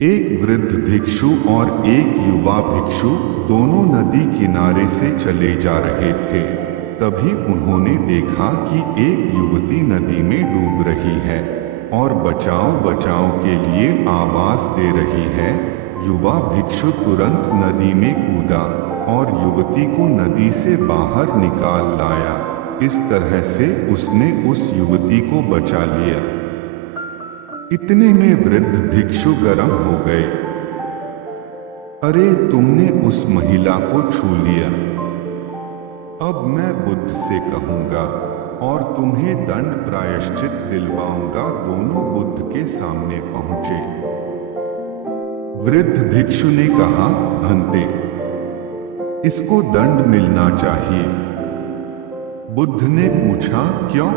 एक वृद्ध भिक्षु और एक युवा भिक्षु दोनों नदी किनारे से चले जा रहे थे। तभी उन्होंने देखा कि एक युवती नदी में डूब रही है और बचाओ बचाओ के लिए आवाज दे रही है। युवा भिक्षु तुरंत नदी में कूदा और युवती को नदी से बाहर निकाल लाया। इस तरह से उसने उस युवती को बचा लिया। इतने में वृद्ध भिक्षु गर्म हो गए। अरे, तुमने उस महिला को छू लिया। अब मैं बुद्ध से कहूंगा और तुम्हें दंड प्रायश्चित दिलवाऊंगा। दोनों बुद्ध के सामने पहुंचे। वृद्ध भिक्षु ने कहा, भंते, इसको दंड मिलना चाहिए। बुद्ध ने पूछा, क्यों?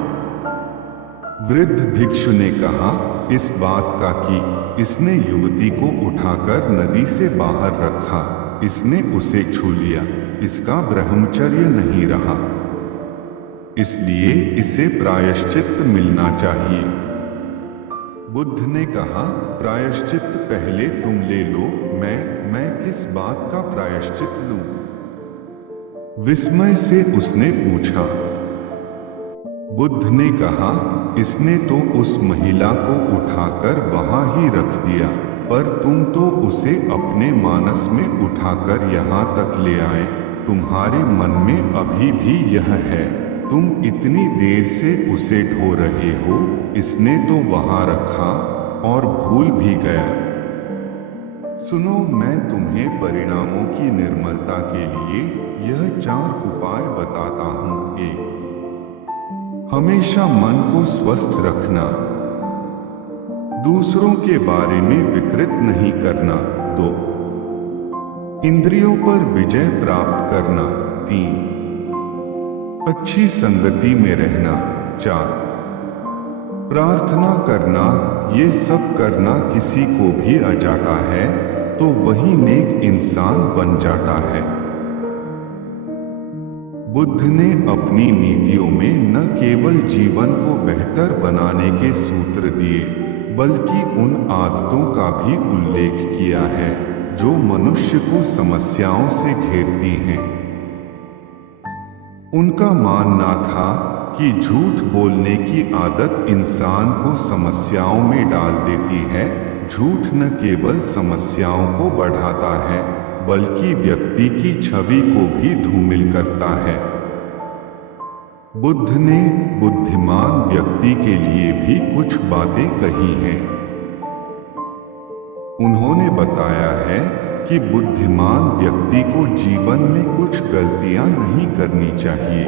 वृद्ध भिक्षु ने कहा, इस बात का कि इसने युवती को उठाकर नदी से बाहर रखा, इसने उसे छू लिया, इसका ब्रह्मचर्य नहीं रहा, इसलिए इसे प्रायश्चित मिलना चाहिए। बुद्ध ने कहा, प्रायश्चित पहले तुम ले लो, मैं किस बात का प्रायश्चित लूं? विस्मय से उसने पूछा। बुद्ध ने कहा, इसने तो उस महिला को उठाकर वहां ही रख दिया, पर तुम तो उसे अपने मानस में उठाकर यहाँ तक ले आए। तुम्हारे मन में अभी भी यह है, तुम इतनी देर से उसे ढो रहे हो, इसने तो वहां रखा और भूल भी गया। सुनो, मैं तुम्हें परिणामों की निर्मलता के लिए यह 4 उपाय बताता हूँ। 1, हमेशा मन को स्वस्थ रखना। दूसरों के बारे में विकृत नहीं करना। 2, इंद्रियों पर विजय प्राप्त करना। 3, अच्छी संगति में रहना। 4, प्रार्थना करना। ये सब करना किसी को भी आ जाता है तो वही नेक इंसान बन जाता है। बुद्ध ने अपनी नीतियों में न केवल जीवन को बेहतर बनाने के सूत्र दिए, बल्कि उन आदतों का भी उल्लेख किया है जो मनुष्य को समस्याओं से घेरती हैं। उनका मानना था कि झूठ बोलने की आदत इंसान को समस्याओं में डाल देती है। झूठ न केवल समस्याओं को बढ़ाता है, बल्कि व्यक्ति की छवि को भी धूमिल करता है। बुद्ध ने बुद्धिमान व्यक्ति के लिए भी कुछ बातें कही हैं। उन्होंने बताया है कि बुद्धिमान व्यक्ति को जीवन में कुछ गलतियां नहीं करनी चाहिए।